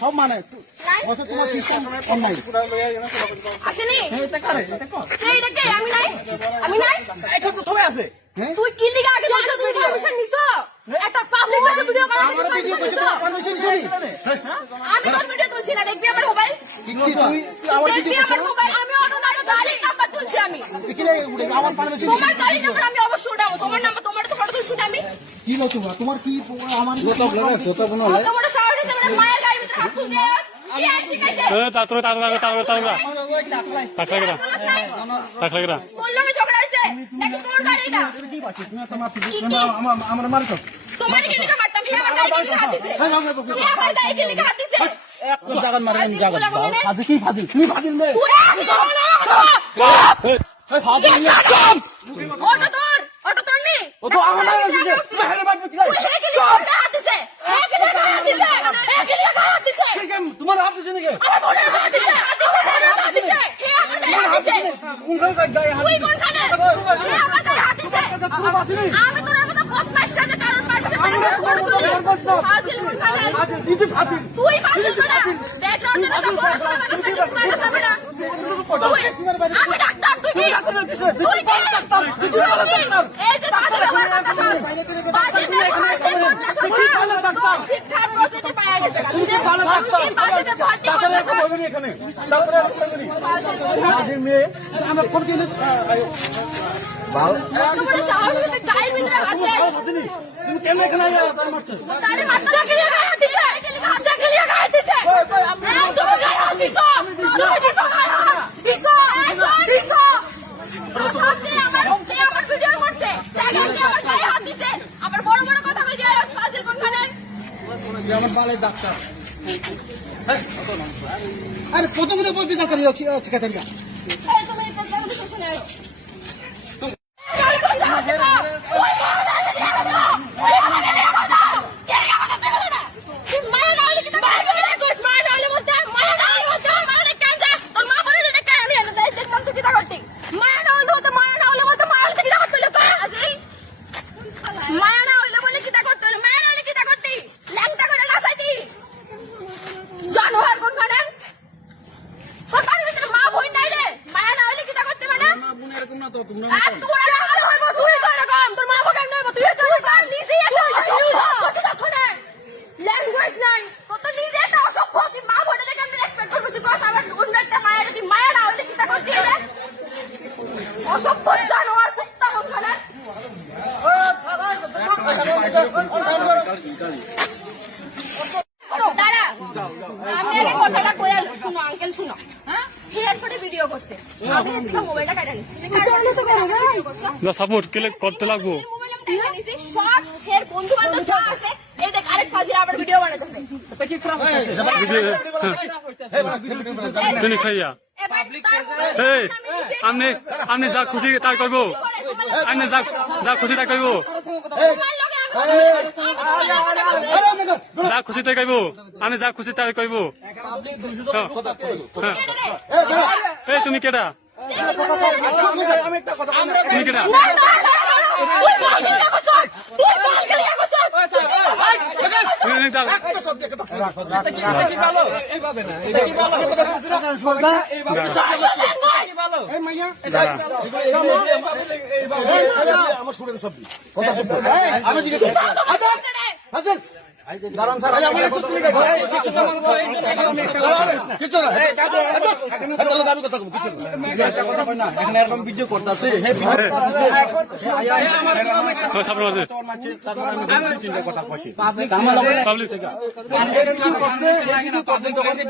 সব মানে তোমার সিস্টেম অন্যায় তুই কি লিগা আগে পারমিশন নিছ একটা পাবলিক ভাষা ভিডিও করার জন্য ভিডিও করছিস তোমার পারমিশন দিছিস আমি তোর ভিডিও তুলছি না দেখবি আমার মোবাইল তুই আমার ভিডিও আমার মোবাইল আমি অন্য গাড়ি নাম্বার তুলছি আমি দেখিলে আমার পারমিশন তোমার গাড়ি নাম্বার আমি অবশ্যই উঠাবো তোমার নাম্বার তোমার তো ফটো তুলছি না আমি কি না তোমার কি আমার কত বড় সাহস আছে মানে মায়ের গাড়ির ভিতরে হাত তুলতে এই আইছি কাইতে তাড়াতাড়ি তোর লগে ঝগড়া হইছে নাকি তোর গাড়ি না আমার মারছ তোমার কি লিখা মারতাম কি আমার গাড়ি হাত দিছে কি আমার গাড়ি কি লিখা হাত দিছে এক জায়গা মারেন জায়গা ফাদি কি ফাদি তুমি ফাদি নে অটো তোর নি ও তো আমার না দিছে তুমি হেরে মারবে কি হে কি লিখা হাত দিছে হে কি লিখা হাত দিছে হে কি লিখা হাত দিছে তোমার হাত দিছে নাকি আমার বোনের হাত দিছে হাত দিছে হে আমার গায়ে হাত দিছে কোন গায়ে হাত তুই কোন খানে হে আমার গায়ে হাত দিছে আমি তোর মত বদমাইশ কাজে কারণ পারছিস হাজিল কোন খানে হাজির দিছে ফাদি তুই ফাজিল না ব্যাকগ্রাউন্ডে না পড়াশোনা করছিস কিছু করছিস না আমি ডাক্তার তুই কি তুই কি ডাক্তার এই যে ফাজিল আমার কথা ফাজিল শিক্ষা প্রযুক্তি পাওয়া গেছে তুই যে ভালো ডাক্তার তাহলে বলবি এখানে তারপরে হাজির মেয়ে আমরা কোন দিন ভালো তোমার সাহস আছে গায়ের ভিতরে হাত দে তুমি কেন এখানে আয়া তার মারছো তারে মারতে গেলে হাত দিছে হাত গেলে হাত দিছে তুমি গায়ে হাত দিছো তুমি দিছো দিছো দিছো আপনি আমার ভিডিও করতে সেকেন্ডে আমার গায়ে হাত দিছে আবার বড় বড় কথা কই যায় ফাজিল কোন খানে আমার বালের ডাক্তার আরে প্রথমে তো বলবি ডাক্তার আছে কাতেরিয়া এই তুমি এটা জানো তো শুনে সাপোর্ট কেলে করতে লাগবো বন্ধু বান্ধব আছে এই দেখ আরেক ফাজিল আবার ভিডিও বানাইতেছে তুমি খাইয়া আপনি যা খুশি তাই করবো আপনি যা খুশি তাই করবো যা খুশি তাই কইব আমি যা খুশি তাই কইব এই তুমি কেডা তুমি কেডা আমার শুনেন সব আমি জিজ্ঞেস দাঁড়ান স্যার কিছু না দাবি কথা কিছু না এখানে এরকম ভিডিও করতেছে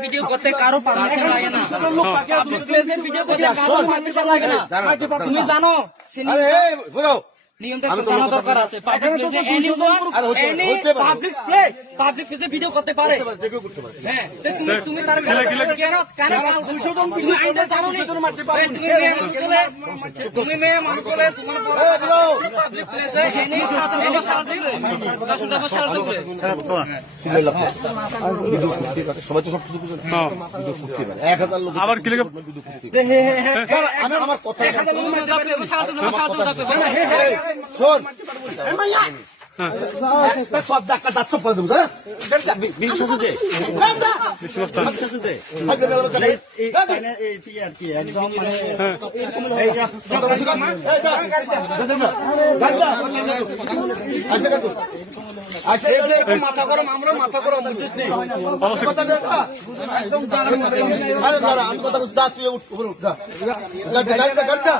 ভিডিও করতে কারো পারমিশন লাগে না তুমি জানো নিয়মটা জানা দরকার আছে পাবলিক প্লেসে পাবলিক প্লেসে ভিডিও করতে পারে দেখেও করতে পারে। হ্যাঁ তো তুমি তার তুমি মেয়ে মানুষ বলে তোমার পাবলিক প্লেসে এনে সবাই তো সব কিছু বুঝে না। হ্যাঁ। ভিডিও করতে পারে। 1000 লোক আবার কি লেগে ভিডিও করতে পারে। দাঁড়া, আমি আমার কথা এই, শোন একটা শব্দ একটা দাঁত সব করে দেবো দাঁড়া। বেশি বস্তা মাথা গরম আমরা মাথা গরম বুঝছিস নি? কথা দেখা আরে দাঁড়া আমি কথা বলছি দাঁত তুই উঠ যা